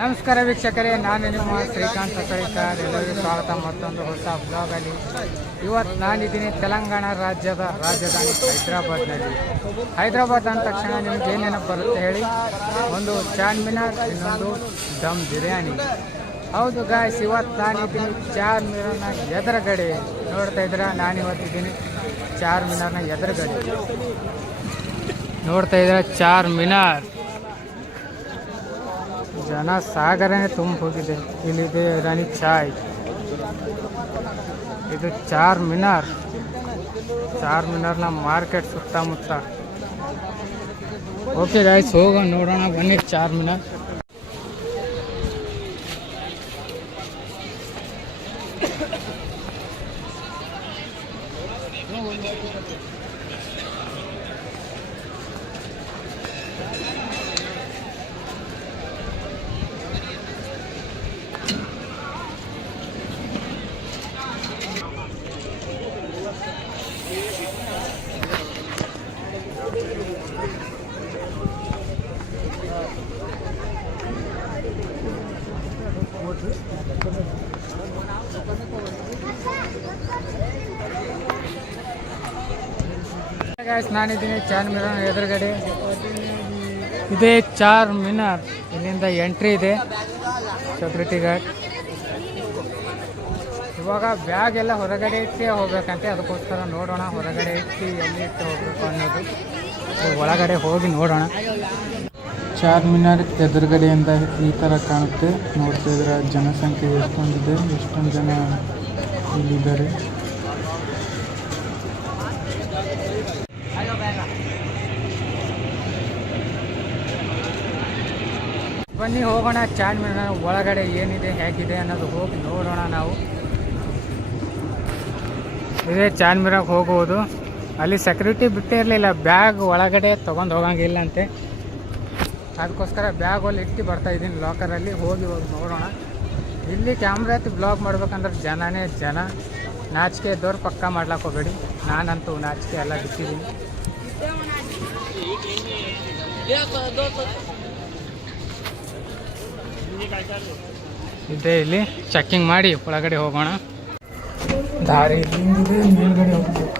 ನಮಸ್ಕಾರ ವೀಕ್ಷಕರೇ, ನಾನು ನಿಮ್ಮ ಶ್ರೀಕಾಂತ್ ಸಕಳಿಕರ್. ಎಲ್ಲರಿಗೂ ಸ್ವಾಗತ ಮತ್ತೊಂದು ಹೊಸ ಬ್ಲಾಗಲ್ಲಿ. ಇವತ್ತು ನಾನಿದ್ದೀನಿ ತೆಲಂಗಾಣ ರಾಜ್ಯದ ರಾಜಧಾನಿ ಹೈದರಾಬಾದ್ನಲ್ಲಿ. ಹೈದರಾಬಾದ್ ಅಂದ ತಕ್ಷಣ ನಿಮ್ಗೆ ಏನೇನು ಬರುತ್ತೆ ಹೇಳಿ? ಒಂದು ಚಾರ್ ಮಿನಾರ್, ಇನ್ನೊಂದು ದಮ್ ಬಿರಿಯಾನಿ. ಹೌದು ಗಾಯ್ಸ್, ಇವತ್ತು ನಾನಿದ್ದೀನಿ ಚಾರ್ ಮಿನಾರ್ನ ಎದುರುಗಡೆ. ನೋಡ್ತಾ ಇದ್ದೀರಾ, ನಾನಿವತ್ತಿದ್ದೀನಿ ಚಾರ್ ಮಿನಾರ್ನ ಎದುರುಗಡೆ. ನೋಡ್ತಾ ಇದ್ದೀರಾ ಚಾರ್ ಮಿನಾರ್. ಜನ ಸಾಗರನೇ ತುಂಬ ಹೋಗಿದೆ. ಇಲ್ಲಿದೆ ಇರಾನಿ ಚಾಯ್. ಇದು ಚಾರ್ ಮಿನಾರ್. ಚಾರ್ ಮಿನಾರ್ನ ಮಾರ್ಕೆಟ್ ಸುತ್ತಮುತ್ತ. ಓಕೆ ಗಾಯ್ಸ್, ಹೋಗೋಣ ನೋಡೋಣ ಬನ್ನಿ ಚಾರ್ ಮಿನಾರ್. ಗಾಯ್ಸ್, ನಾನಿದ್ದೀನಿ ಚಾರ್ ಮಿನಾರ್ ಎದುರುಗಡೆ. ಇದೇ ಚಾರ್ ಮಿನಾರ್. ಇಲ್ಲಿಂದ ಎಂಟ್ರಿ ಇದೆ, ಸೆಕ್ಯೂರಿಟಿ ಗಾರ್ಡ್. ಇವಾಗ ಬ್ಯಾಗ್ ಎಲ್ಲ ಹೊರಗಡೆ ಇಟ್ಟು ಹೋಗ್ಬೇಕಂತೆ, ಅದಕ್ಕೋಸ್ಕರ ನೋಡೋಣ ಹೊರಗಡೆ ಇಟ್ಟು ಎಲ್ಲಿ ಇಟ್ಟು ಹೋಗ್ಬೇಕು ಅನ್ನೋದು. ಒಳಗಡೆ ಹೋಗಿ ನೋಡೋಣ. ಚಾರ್ ಮಿನಾರ್ ಎದುರುಗಡೆಯಿಂದ ಈ ಥರ ಕಾಣುತ್ತೆ. ನೋಡ್ತಾ ಇದ್ರೆ ಜನಸಂಖ್ಯೆ ಎಷ್ಟೊಂದಿದೆ, ಎಷ್ಟೊಂದು ಜನ ಇಲ್ಲಿದ್ದಾರೆ. ಬನ್ನಿ ಹೋಗೋಣ ಚಾರ್ ಮಿನಾರ್ ಒಳಗಡೆ ಏನಿದೆ ಹೇಗಿದೆ ಅನ್ನೋದು ಹೋಗಿ ನೋಡೋಣ ನಾವು. ಇದೇ ಚಾರ್ ಮಿನಾರ್ಗೆ ಹೋಗುವುದು. ಅಲ್ಲಿ ಸೆಕ್ಯೂರಿಟಿ ಬಿಟ್ಟೇ ಇರಲಿಲ್ಲ, ಬ್ಯಾಗ್ ಒಳಗಡೆ ತೊಗೊಂಡು ಹೋಗಂಗಿಲ್ಲ ಅಂತೆ. ಅದಕ್ಕೋಸ್ಕರ ಬ್ಯಾಗ್ ಅಲ್ಲಿ ಇಟ್ಟು ಬರ್ತಾಯಿದ್ದೀನಿ ಲಾಕರಲ್ಲಿ. ಹೋಗಿ ನೋಡೋಣ. ಇಲ್ಲಿ ಕ್ಯಾಮ್ರಾ ಎತ್ತಿ ಬ್ಲಾಗ್ ಮಾಡ್ಬೇಕಂದ್ರೆ ಜನನೇ ಜನ. ನಾಚಿಕೆ ಇದ್ದವ್ರು ಪಕ್ಕ ಮಾಡ್ಲಾಕ್ ಹೋಗಬೇಡಿ. ನಾನಂತೂ ನಾಚಿಕೆ ಎಲ್ಲ ಬಿಟ್ಟಿದ್ದೀನಿ. ಇದೆ ಇಲ್ಲಿ ಚೆಕ್ಕಿಂಗ್ ಮಾಡಿ ಒಳಗಡೆ ಹೋಗೋಣ. ದಾರಿ ಇಲ್ಲಿಂದಿದೆ, ಮೇಲ್ಗಡೆ ಹೋಗ್ಬೇಕು.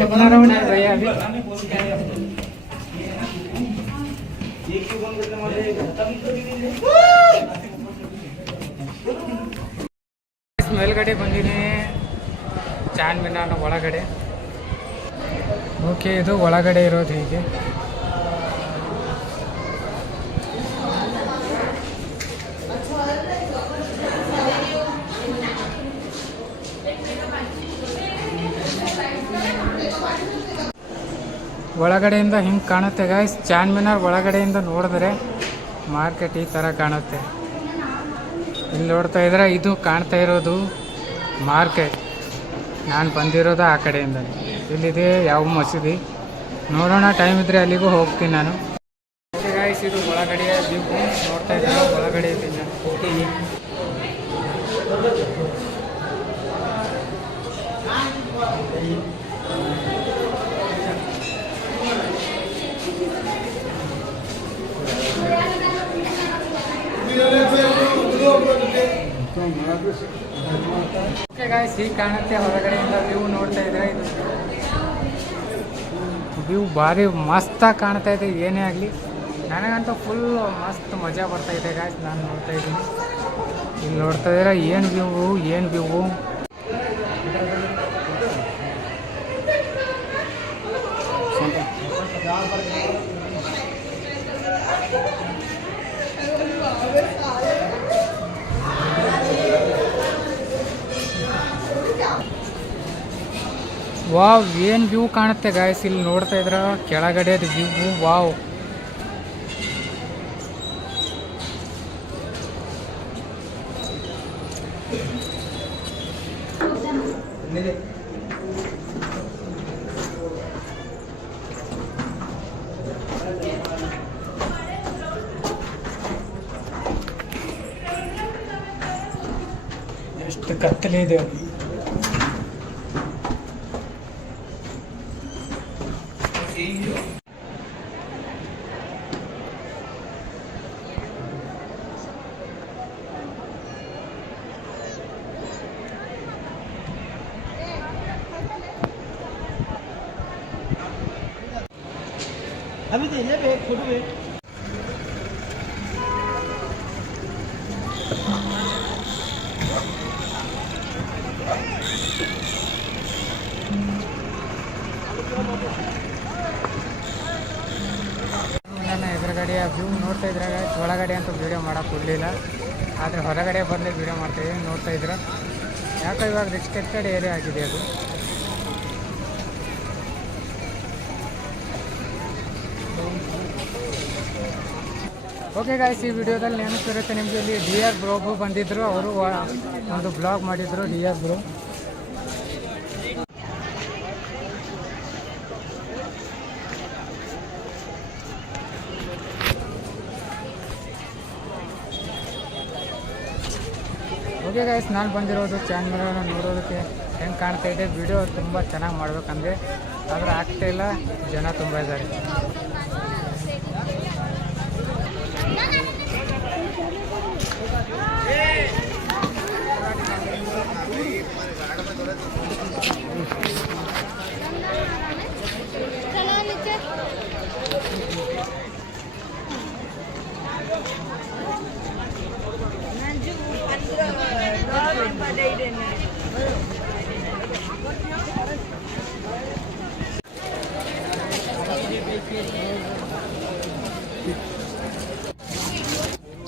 कितना राउंड है भैया अभी? ಮೇಲ್ಗಡೆ ಬಂದಿದ್ದೀನಿ ಚಾರ್ ಮಿನಾರ್ನ ಒಳಗಡೆ. ಓಕೆ, ಇದು ಒಳಗಡೆ ಇರೋದು ಹೀಗೆ. ಒಳಗಡೆಯಿಂದ ಹಿಂಗೆ ಕಾಣುತ್ತೆ ಗಾಯ್ಸ್. ಚಾರ್ ಮಿನಾರ್ ಒಳಗಡೆಯಿಂದ ನೋಡಿದ್ರೆ ಮಾರ್ಕೆಟ್ ಈ ಥರ ಕಾಣುತ್ತೆ. ಇಲ್ಲಿ ನೋಡ್ತಾ ಇದ್ರೆ ಇದು ಕಾಣ್ತಾ ಇರೋದು ಮಾರ್ಕೆಟ್. ನಾನು ಬಂದಿರೋದು ಆ ಕಡೆಯಿಂದ. ಇಲ್ಲಿದೆ ಯಾವ ಮಸೀದಿ, ನೋಡೋಣ ಟೈಮ್ ಇದ್ದರೆ ಅಲ್ಲಿಗೂ ಹೋಗ್ತೀನಿ ನಾನು. ಗಾಯ್ಸ್, ಇದು ಒಳಗಡೆಯ ವ್ಯೂ ನೋಡ್ತಾ ಇದ್ದಾರೆ. ಒಳಗಡೆ ಇದ್ದೀನಿ ನಾನು. ಓಕೆ ಗಾಯ್ಸ್, ಹೀಗೆ ಕಾಣುತ್ತೆ ಹೊರಗಡೆಯಿಂದ ವ್ಯೂ. ನೋಡ್ತಾ ಇದ್ರೆ ಇದು ವ್ಯೂ ಭಾರಿ ಮಸ್ತಾಗಿ ಕಾಣ್ತಾ ಇದೆ. ಏನೇ ಆಗಲಿ ನನಗಂತೂ ಫುಲ್ ಮಸ್ತ್ ಮಜಾ ಬರ್ತಾ ಇದೆ ಗಾಯ್ಸ್. ನಾನು ನೋಡ್ತಾ ಇದ್ದೀನಿ. ಇಲ್ಲಿ ನೋಡ್ತಾ ಇದ್ದೀರಾ ಏನು ವ್ಯೂ. ವಾವ್, ಏನು ವ್ಯೂ ಕಾಣುತ್ತೆ ಗಾಯ್ಸ್. ಇಲ್ಲಿ ನೋಡ್ತಾ ಇದ್ರ ಕೆಳಗಡೆ ವ್ಯೂ. ವಾವ್, ಎಷ್ಟು ಕತ್ತಲೆ ಇದೆ. अभी तो ये एक फोटो है। ನನ್ನ ಎದುರುಗಡೆಯ ವ್ಯೂ ನೋಡ್ತಾ ಇದ್ರಾಗ ಒಳಗಡೆ ಅಂತೂ ವೀಡಿಯೋ ಮಾಡೋಕೆ ಕೊಡಲಿಲ್ಲ, ಆದರೆ ಹೊರಗಡೆ ಬಂದು ವೀಡಿಯೋ ಮಾಡ್ತಾಯಿದ್ದೀನಿ. ನೋಡ್ತಾ ಇದ್ರೆ ಯಾಕೆ ಇವಾಗ ರಿಸ್ಟ್ರಿಕ್ಟೆಡ್ ಏರಿಯಾ ಆಗಿದೆ ಅದು. ಓಕೆ ಗಾಯ್ಸ್, ಈ ವಿಡಿಯೋದಲ್ಲಿ ನೆನಪಿರುತ್ತೆ ನಿಮಗೆ, ಇಲ್ಲಿ ಡಿ.ಆರ್. ಬ್ರೋಗೂ ಬಂದಿದ್ದರು. ಅವರು ಒಂದು ಬ್ಲಾಗ್ ಮಾಡಿದರು, ಡಿ.ಆರ್. ಬ್ರೋ. ಓಕೆ ಗಾಯ್ಸ್, ನಾನು ಬಂದಿರೋದು ಚಾನಲ್ನ ನೋಡೋದಕ್ಕೆ ಹೆಂಗೆ ಕಾಣ್ತಾ ಇದೆ. ವಿಡಿಯೋ ತುಂಬ ಚೆನ್ನಾಗಿ ಮಾಡ್ಬೇಕಂದ್ರೆ ಆದರೆ ಆಗ್ತಾಯಿಲ್ಲ, ಜನ ತುಂಬ ಇದ್ದಾರೆ.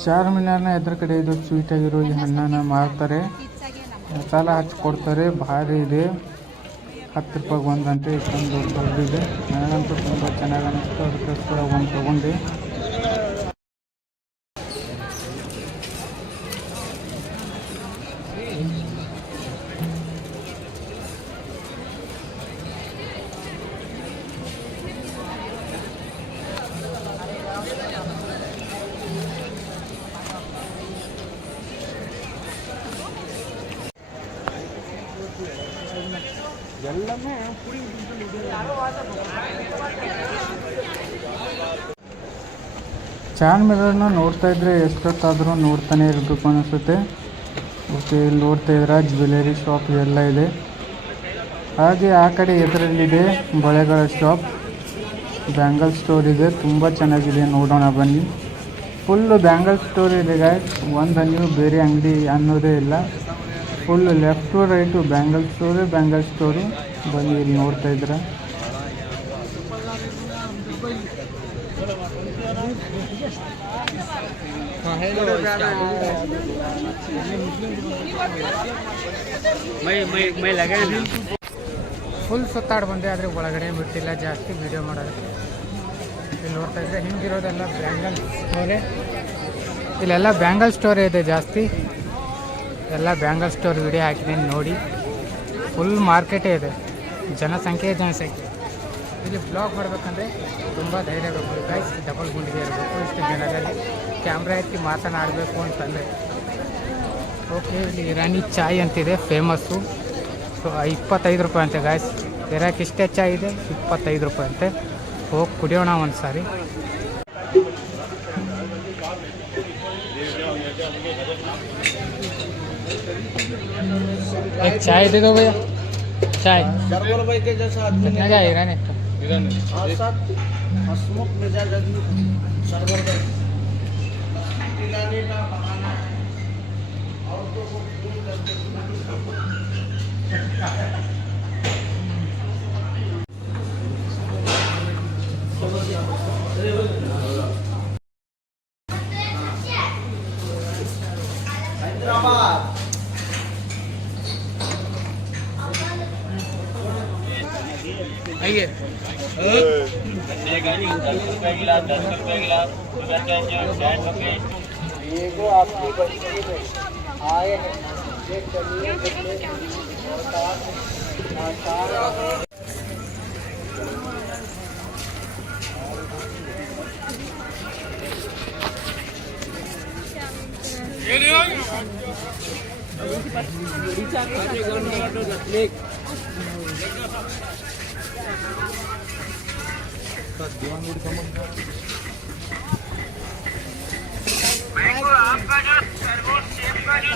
ಚಾರ್ಮಿನಾರ್ನ ಎದುರು ಕಡೆ ಇದು ಸ್ವೀಟ್ ಆಗಿರೋ ಈ ಹಣ್ಣನ್ನು ಮಾರ್ತಾರೆ, ಮಸಾಲ ಹಚ್ಚಿ ಕೊಡ್ತಾರೆ. ಭಾರಿ ಇದೆ, 10 ರೂಪಾಯಿಗೆ ಒಂದಂತೆ. ಇಷ್ಟೊಂದು ದೊಡ್ಡದಿದೆ. ನನಗಂತೂ ತುಂಬ ಚೆನ್ನಾಗಿ ಅನ್ನಿಸ್ತು, ಅದಕ್ಕೋಸ್ಕರ ಒಂದು ತೊಗೊಂಡೆ. ಚಾರ್ಮಿನಾರ್ನ ನೋಡ್ತಾ ಇದ್ರೆ ಎಷ್ಟೊತ್ತಾದರೂ ನೋಡ್ತಾನೆ ಇರಬೇಕು ಅನಿಸುತ್ತೆ. ಓಕೆ, ಇಲ್ಲಿ ನೋಡ್ತಾ ಇದ್ರೆ ಜ್ಯುವೆಲರಿ ಶಾಪ್ ಎಲ್ಲ ಇದೆ. ಹಾಗೆ ಆ ಕಡೆ ಎದುರಲ್ಲಿದೆ ಬಳೆಗಳ ಶಾಪ್, ಬ್ಯಾಂಗಲ್ ಸ್ಟೋರ್ ಇದೆ. ತುಂಬ ಚೆನ್ನಾಗಿದೆ, ನೋಡೋಣ ಬನ್ನಿ. ಫುಲ್ಲು ಬ್ಯಾಂಗಲ್ ಸ್ಟೋರ್ ಇದೆ ಗಾಯ್ಸ್. ಒಂದು ನೀವು ಬೇರೆ ಅಂಗಡಿ ಅನ್ನೋದೇ ಇಲ್ಲ. Full left to right bangle store. ಬನ್ನಿ, ಇಲ್ಲಿ ನೋಡ್ತಾ ಇದ್ರೆ ಫುಲ್ ಸುತ್ತಾಡಿ ಬಂದೆ, ಆದರೆ ಒಳಗಡೆ ಬಿಟ್ಟಿಲ್ಲ ಜಾಸ್ತಿ ವಿಡಿಯೋ ಮಾಡೋದಕ್ಕೆ. ಇಲ್ಲಿ ನೋಡ್ತಾ ಇದ್ರೆ ಹಿಂದಿರೋದೆಲ್ಲ ಬ್ಯಾಂಗಲ್ ಸ್ಟೋರೇ. ಇಲ್ಲೆಲ್ಲ ಬ್ಯಾಂಗಲ್ ಸ್ಟೋರೇ ಇದೆ ಜಾಸ್ತಿ. ಎಲ್ಲ ಬ್ಯಾಂಗಲ್ ಸ್ಟೋರ್ ವಿಡಿಯೋ ಹಾಕಿದ್ದೀನಿ ನೋಡಿ. ಫುಲ್ ಮಾರ್ಕೆಟೇ ಇದೆ, ಜನಸಂಖ್ಯೆ. ಇಲ್ಲಿ ಬ್ಲಾಗ್ ಮಾಡಬೇಕಂದ್ರೆ ತುಂಬ ಧೈರ್ಯ ಬೇಕು ಗೈಸ್, ಡಬಲ್ ಗುಂಡಿಗೆ ಇರಬೇಕು. ಇಷ್ಟು ಜನರಲ್ಲಿ ಕ್ಯಾಮ್ರಾ ಎತ್ತಿ ಮಾತನಾಡಬೇಕು ಅಂತಂದರೆ. ಓಕೆ, ಇಲ್ಲಿ ಇರಾನಿ ಚಾಯ್ ಅಂತಿದೆ ಫೇಮಸ್ಸು. ಸೊ 25 ರೂಪಾಯಿ ಅಂತೆ ಗಾಯ್ಸ್. ಇರಾಕ್ ಇಷ್ಟೇ ಚಾಯ್ ಇದೆ, 25 ರೂಪಾಯಿ ಅಂತೆ. ಹೋಗಿ ಕುಡಿಯೋಣ ಒಂದು ಸಾರಿ. एक चाय दे दो भैया, चाय। कितना का ईरानी? हसमुख मिजाज आदमी सरवर ईरानी का बहाना है और तो वो फूल करके हैदराबाद आइए ये जो आपकी बस्ती में आए हैं ये चलिए आपका जो सर्वोच्च सेब का जो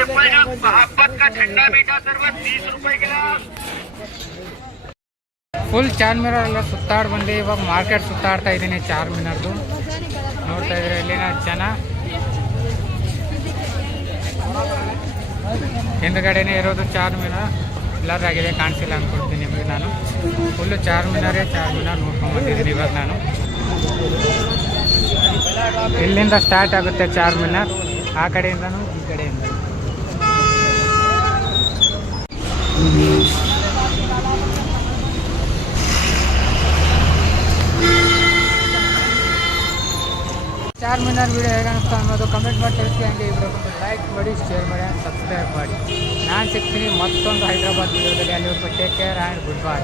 एप्पल जो मोहब्बत का ठंडा मीठा शरबत 30 रुपए गिलास ಫುಲ್ ಚಾರ್ಮಿನಾರ್ ಎಲ್ಲ ಸುತ್ತಾಡಿ ಬಂದು ಇವಾಗ ಮಾರ್ಕೆಟ್ ಸುತ್ತಾಡ್ತಾ ಇದ್ದೀನಿ ಚಾರ್ಮಿನಾರ್ದು ನೋಡ್ತಾ ಇದ್ರೆ ಇಲ್ಲಿನ ಜನ ಹಿಂದ್ಗಡೆನೇ ಇರೋದು ಚಾರ್ಮಿನಾರ್ ಬ್ಲರ್ ಆಗಿದೆ ಕಾಣಿಸಿಲ್ಲ ಅಂದ್ಕೊಡ್ತೀನಿ ನಿಮಗೆ ನಾನು ಫುಲ್ಲು ಚಾರ್ಮಿನಾರ್ ನೋಡ್ಕೊಂಡ್ಬಂದಿದ್ದೀನಿ ಇವಾಗ ನಾನು ಇಲ್ಲಿಂದ ಸ್ಟಾರ್ಟ್ ಆಗುತ್ತೆ ಚಾರ್ಮಿನಾರ್ ಆ ಕಡೆಯಿಂದನೂ ಈ ಕಡೆಯಿಂದ ಚಾರ್ಮಿನಾರ್ ವಿಡಿಯೋ ಹೇಗೆ ಅನಿಸ್ತಾ ಅನ್ನೋದು ಕಮೆಂಟ್ ಮಾಡಿ ತಿಳಿಸಿ ಹಂಗೆ ಇಬ್ಬರು ಲೈಕ್ ಮಾಡಿ ಶೇರ್ ಮಾಡಿ ಸಬ್ಸ್ಕ್ರೈಬ್ ಮಾಡಿ ನಾನು ಸಿಗ್ತೀನಿ ಮತ್ತೊಂದು ಹೈದ್ರಾಬಾದ್ ವಿಡಿಯೋದಲ್ಲಿ ಅಲ್ಲಿ take care and good bye